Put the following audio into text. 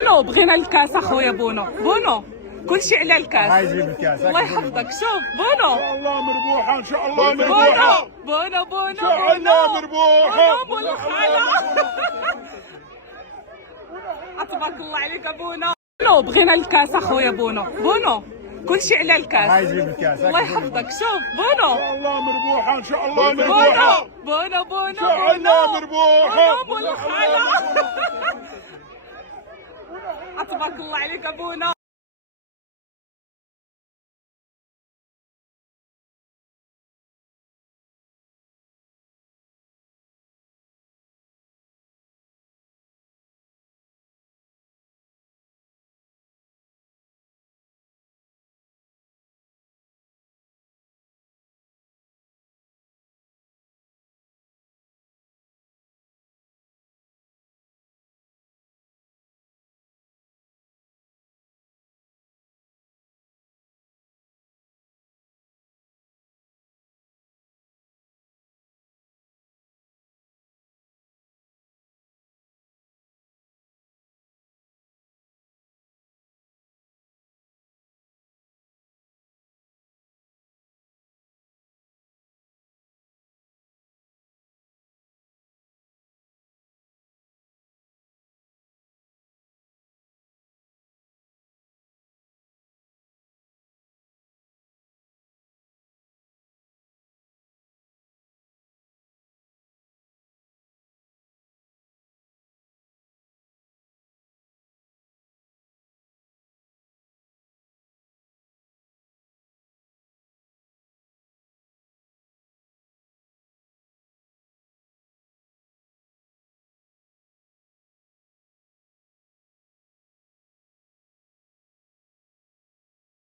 بونو بغينا الكاس اخويا بونو. بونو كلشي على الكاس. عايزين الكاس. الله يحفظك. شوف بونو. ان شاء الله مربوحه، ان شاء الله مربوحه. بونو بونو ان شاء الله مربوحه. بونو الخالة. تبارك الله عليك بونو. بونو بغينا الكاس اخويا بونو. بونو كلشي على الكاس. عايزين الكاس. الله يحفظك. شوف بونو. ان شاء الله مربوحه، ان شاء الله مربوحه. بونو بونو ان شاء الله مربوحه. بونو الخالة. تبارك الله عليك بونو.